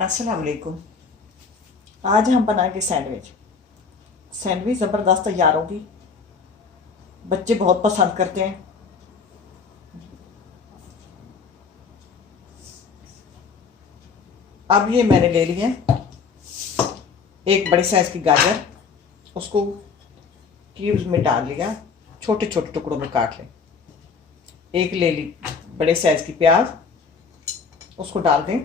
अस्सलाम वालेकुम। आज हम बनाएंगे सैंडविच। सैंडविच ज़बरदस्त तैयार होगी। बच्चे बहुत पसंद करते हैं। अब ये मैंने ले लिया है एक बड़ी साइज़ की गाजर। उसको क्यूब्स में डाल लिया, छोटे छोटे टुकड़ों में काट लें। एक ले ली बड़े साइज़ की प्याज, उसको डाल दें।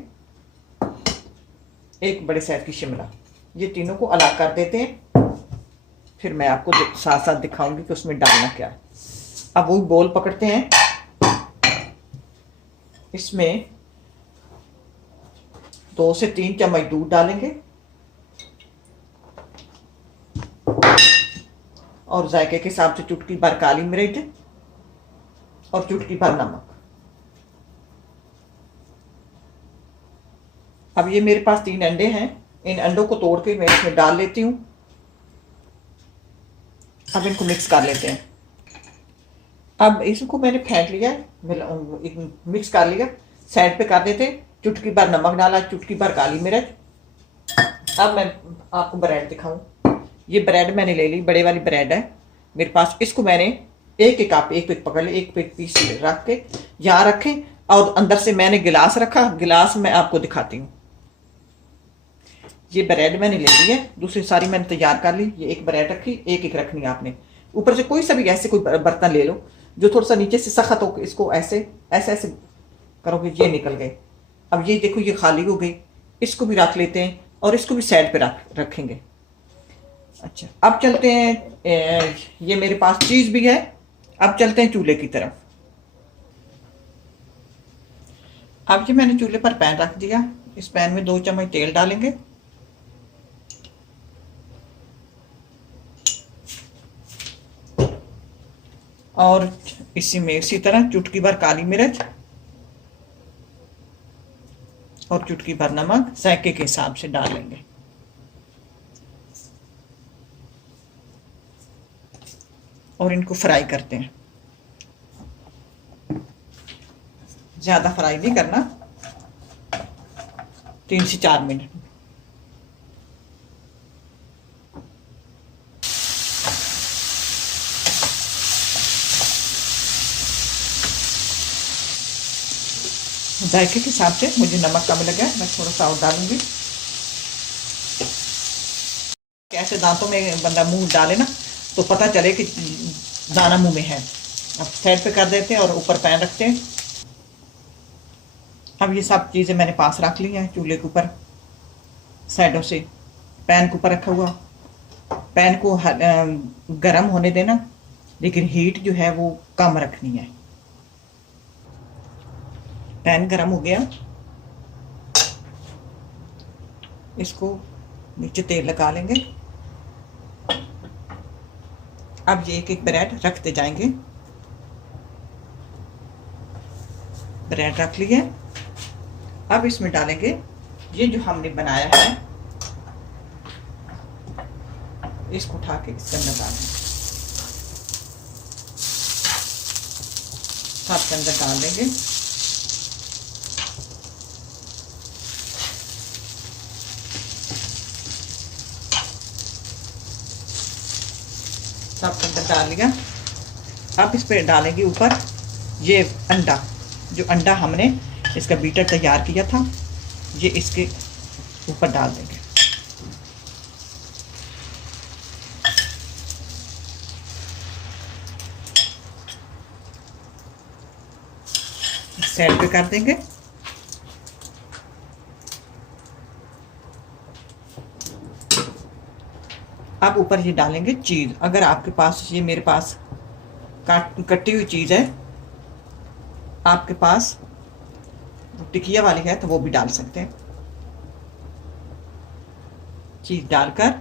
एक बड़े साइज़ की शिमला। ये तीनों को अलग कर देते हैं, फिर मैं आपको साथ साथ दिखाऊंगी कि उसमें डालना क्या है। अब वो बोल पकड़ते हैं, इसमें 2 से 3 चम्मच दूध डालेंगे और जायके के हिसाब से चुटकी भर काली मिर्च और चुटकी भर नमक। अब ये मेरे पास 3 अंडे हैं, इन अंडों को तोड़ के मैं इसमें डाल लेती हूँ। अब इनको मिक्स कर लेते हैं। अब इसको मैंने फेंट लिया, मिक्स कर लिया, साइड पे कर देते। चुटकी भर नमक डाला, चुटकी भर काली मिर्च। अब मैं आपको ब्रेड दिखाऊं। ये ब्रेड मैंने ले ली, बड़े वाली ब्रेड है मेरे पास। इसको मैंने एक एक आप एक पकड़ ले, एक पीस रख के यहाँ रखें। और अंदर से मैंने गिलास रखा, गिलास मैं आपको दिखाती हूँ। ये ब्रेड मैंने ले ली है, दूसरी सारी मैंने तैयार कर ली। ये एक ब्रेड रखी, एक एक रखनी है आपने। ऊपर से कोई सा भी ऐसे कोई बर्तन ले लो जो थोड़ा सा नीचे से सख्त हो, इसको ऐसे ऐसे ऐसे करोगे, ये निकल गए। अब ये देखो, ये खाली हो गई। इसको भी रख लेते हैं और इसको भी साइड पे रखेंगे। अच्छा, अब चलते हैं। ये मेरे पास चीज़ भी है। अब चलते हैं चूल्हे की तरफ। अब ये मैंने चूल्हे पर पैन रख दिया। इस पैन में 2 चम्मच तेल डालेंगे। और इसी में इसी तरह चुटकी भर काली मिर्च और चुटकी भर नमक जायके के हिसाब से डाल लेंगे। और इनको फ्राई करते हैं। ज़्यादा फ्राई नहीं करना, 3 से 4 मिनट। जायके के हिसाब से मुझे नमक कम लगा, मैं थोड़ा सा और डालूंगी। कैसे दांतों में बंदा मुंह डाले ना तो पता चले कि दाना मुंह में है। अब साइड पे कर देते हैं और ऊपर पैन रखते हैं। अब ये सब चीज़ें मैंने पास रख ली हैं चूल्हे के ऊपर, साइडों से पैन के ऊपर रखा हुआ। पैन को गरम होने देना, लेकिन हीट जो है वो कम रखनी है। पैन गरम हो गया, इसको नीचे तेल लगा लेंगे। अब ये एक एक ब्रेड रखते जाएंगे। ब्रेड रख लिए। अब इसमें डालेंगे ये जो हमने बनाया है, इसको उठा के इसके अंदर डालेंगे। सब के अंदर डाल देंगे। सब के अंदर डाल लिया। अब इस पर डालेंगे ऊपर ये अंडा, जो अंडा हमने इसका बीटर तैयार किया था, ये इसके ऊपर डाल देंगे। साइड पे कर देंगे। अब ऊपर ये डालेंगे चीज़। अगर आपके पास, ये मेरे पास कटी हुई चीज़ है, आपके पास टिकिया वाली है तो वो भी डाल सकते हैं। चीज़ डालकर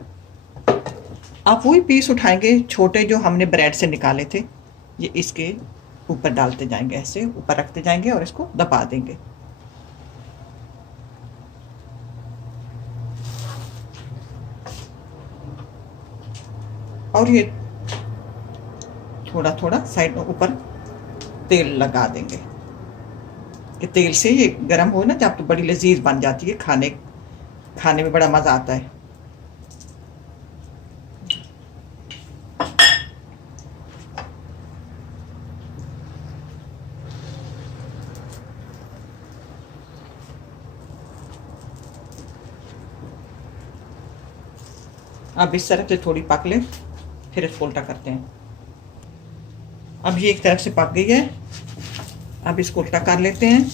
आप वही पीस उठाएंगे छोटे जो हमने ब्रेड से निकाले थे, ये इसके ऊपर डालते जाएंगे, ऐसे ऊपर रखते जाएंगे और इसको दबा देंगे। और ये थोड़ा थोड़ा साइड में ऊपर तेल लगा देंगे कि तेल से ये गर्म हो ना जब, तो बड़ी लजीज बन जाती है खाने खाने में बड़ा मज़ा आता है। अब इस तरफ से थोड़ी पक ले, फिर इसको उल्टा करते हैं। अब ये एक तरफ से पक गई है, अब इसको उल्टा कर लेते हैं।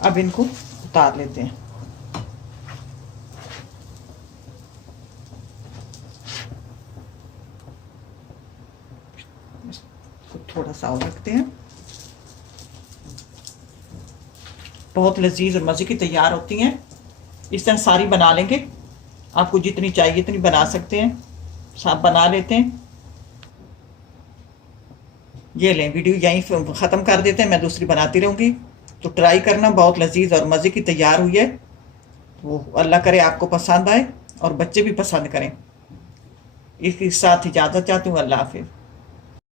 अब इनको उतार लेते हैं। इसको थोड़ा सा और रखते हैं। बहुत लजीज और मज़े की तैयार होती हैं। इस तरह सारी बना लेंगे, आपको जितनी चाहिए इतनी बना सकते हैं, सब बना लेते हैं। ये लें, वीडियो यहीं ख़त्म कर देते हैं, मैं दूसरी बनाती रहूँगी। तो ट्राई करना, बहुत लजीज और मज़े की तैयार हुई है। वो अल्लाह करे आपको पसंद आए और बच्चे भी पसंद करें। इसके साथ इजाज़त चाहती हूँ। अल्लाह हाफिज़।